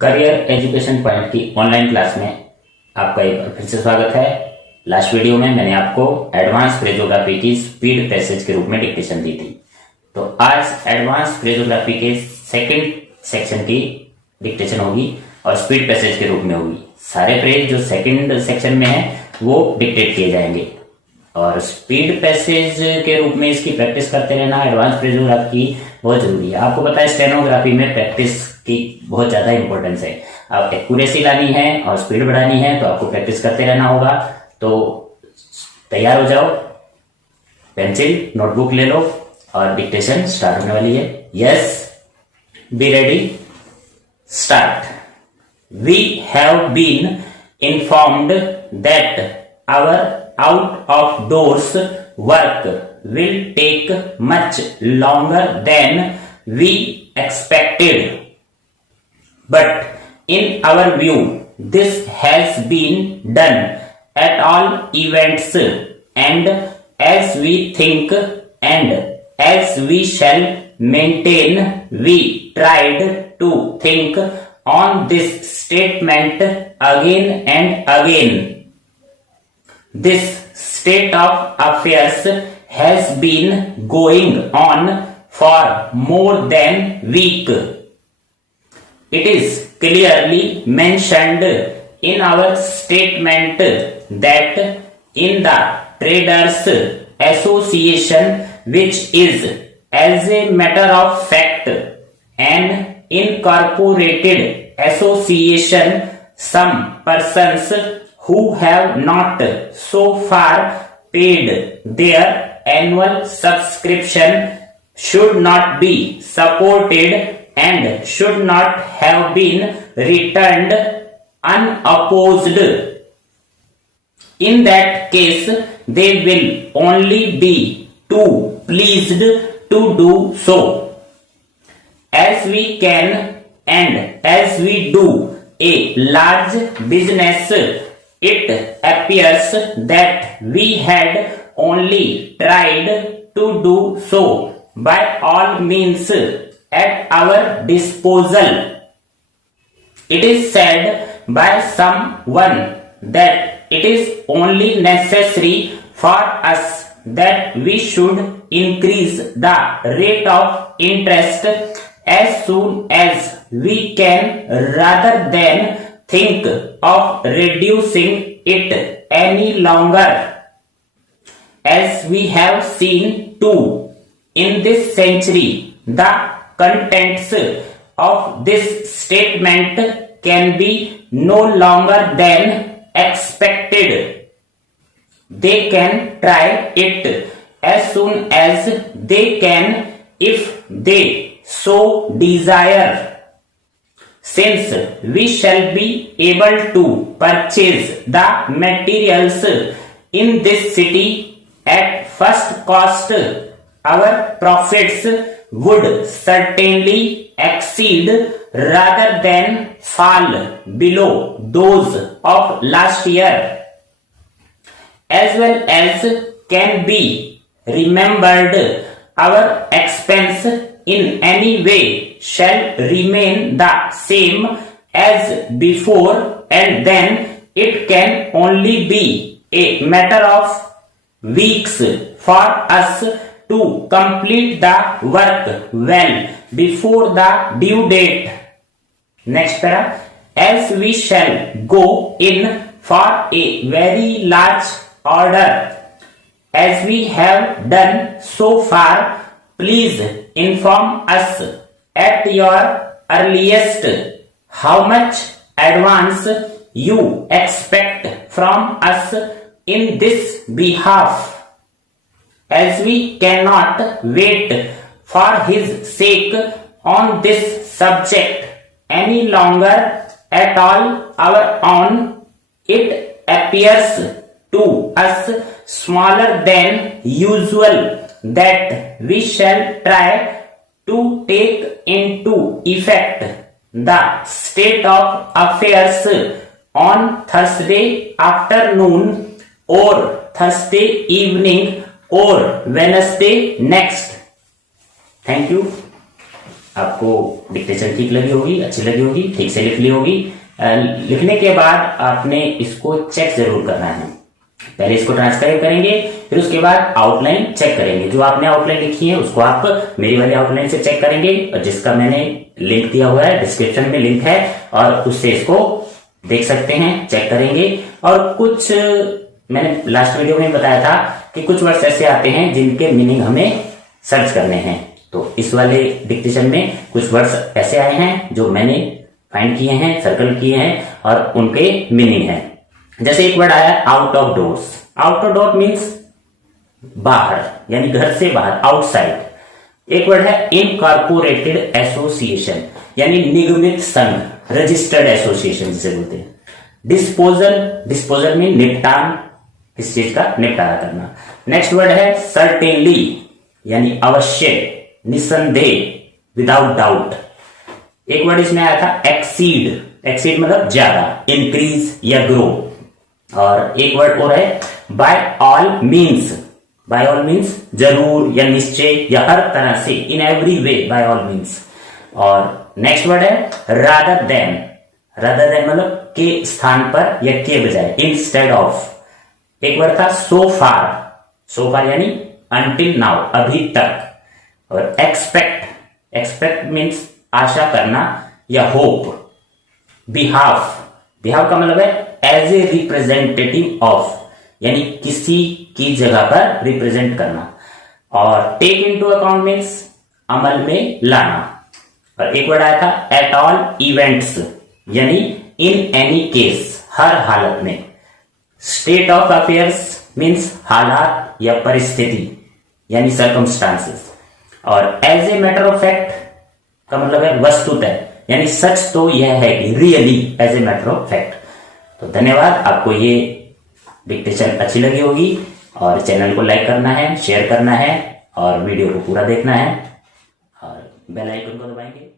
Career education point की online class में आपका एक बार फिर से स्वागत है। लास्ट वीडियो में मैंने आपको एडवांस फ्रेजोग्राफी की स्पीड पैसेज के रूप में डिक्टेशन दी थी। तो आज एडवांस फ्रेजोग्राफी के सेकंड सेक्शन की डिक्टेशन होगी और स्पीड पैसेज के रूप में होगी। सारे फ्रेज जो सेकंड सेक्शन में है वो डिक्टेट किए जाएंगे और स्पीड पैसेज के रूप में इसकी प्रैक्टिस करते रहना एडवांस फ्रेजोग्राफी की बहुत जरूरी है। आपको पता है स्टेनोग्राफी में प्रैक्टिस की बहुत ज्यादा इंपॉर्टेंस है। अब एक्यूरेसी लानी है और स्पीड बढ़ानी है तो आपको प्रैक्टिस करते रहना होगा। तो तैयार हो जाओ, पेंसिल नोटबुक ले लो और डिक्टेशन स्टार्ट होने वाली है। Yes, be ready, start. We have been informed that our out of doors work will take much longer than we expected, but in our view this has been done at all events, and as we think and as we shall maintain, we tried to think on this statement again and again. This state of affairs has been going on for more than a week. It is clearly mentioned in our statement that in the Traders Association, which is, as a matter of fact, an incorporated association, some persons who have not so far paid their annual subscription should not be supported and should not have been returned unopposed. In that case, they will only be too pleased to do so. As we can and as we do a large business, it appears that we had only tried to do so by all means at our disposal. It is said by someone that it is only necessary for us that we should increase the rate of interest as soon as we can rather than think of reducing it any longer. As we have seen too in this century, the contents of this statement can be no longer than expected. They can try it as soon as they can if they so desire. Since we shall be able to purchase the materials in this city at first cost, our profits would certainly exceed rather than fall below those of last year. As well as can be remembered, our expense in any way shall remain the same as before, and then it can only be a matter of weeks for us to complete the work well before the due date. Next para. As we shall go in for a very large order, as we have done so far, please inform us at your earliest how much advance you expect from us in this behalf. As we cannot wait for his sake on this subject any longer at all our own, it appears to us smaller than usual that we shall try to take into effect the state of affairs on Thursday afternoon or Thursday evening or Wednesday next. Thank you. आपको डिक्टेशन ठीक लगी होगी, अच्छी लगी होगी, ठीक से लिख ली होगी। लिखने के बाद आपने इसको चेक जरूर करना है। पहले इसको ट्रांसक्राइब करेंगे, फिर उसके बाद आउटलाइन चेक करेंगे। जो आपने आउटलाइन लिखी है उसको आप मेरी वाली आउटलाइन से चेक करेंगे, और जिसका मैंने लिंक दिया हुआ है, डिस्क्रिप्शन में लिंक है, और उससे इसको देख सकते हैं, चेक करेंगे। और कुछ मैंने लास्ट वीडियो में बताया था कि कुछ वर्ड्स ऐसे आते हैं जिनके मीनिंग हमें सर्च करने हैं। तो इस वाले डिक्टेशन में कुछ वर्ड्स ऐसे आए हैं जो मैंने फाइंड किए हैं, सर्कल किए हैं, और उनके मीनिंग है। जैसे एक वर्ड आया out of doors. Out of door means बाहर, यानी घर से बाहर, आउटसाइड। एक वर्ड है इनकॉर्पोरेटेड एसोसिएशन, यानी निगमित संघ, रजिस्टर्ड एसोसिएशन जिसे बोलते हैं। डिस्पोजल, डिस्पोजल मीन निपटान, किस चीज का निपटारा करना। नेक्स्ट वर्ड है सर्टेनली, यानी अवश्य, निसंदेह, विदाउट डाउट। एक वर्ड इसमें आया था एक्सीड। एक्सीड मतलब ज्यादा, इंक्रीज या ग्रो। और एक वर्ड और है by all means. By all means जरूर या निश्चय या हर तरह से, in every way, by all means. और नेक्स्ट वर्ड है रादर देन। रादर देन मतलब के स्थान पर या के बजाय, इंस्टेड ऑफ। एक वर्ड था सो फार। सो फार यानी अंटिल नाउ, अभी तक। और एक्सपेक्ट, एक्सपेक्ट मीन्स आशा करना या होप। बिहाफ, बिहाफ का मतलब है एज ए रिप्रेजेंटेटिव ऑफ, यानी किसी की जगह पर रिप्रेजेंट करना। और टेक इनटू अकाउंट मीन्स अमल में लाना। और एक वर्ड आया था एट ऑल इवेंट्स, यानी इन एनी केस, हर हालत में। स्टेट ऑफ अफेयर्स मीन्स हालात या परिस्थिति, यानी सर्कमस्टांसेस। और as a matter of fact का मतलब है वस्तुतः, यानी सच तो यह है कि, really, as a matter of fact. तो धन्यवाद। आपको ये डिक्टेशन अच्छी लगी होगी, और चैनल को लाइक करना है, शेयर करना है, और वीडियो को पूरा देखना है, और बेल आइकन को दबाएंगे।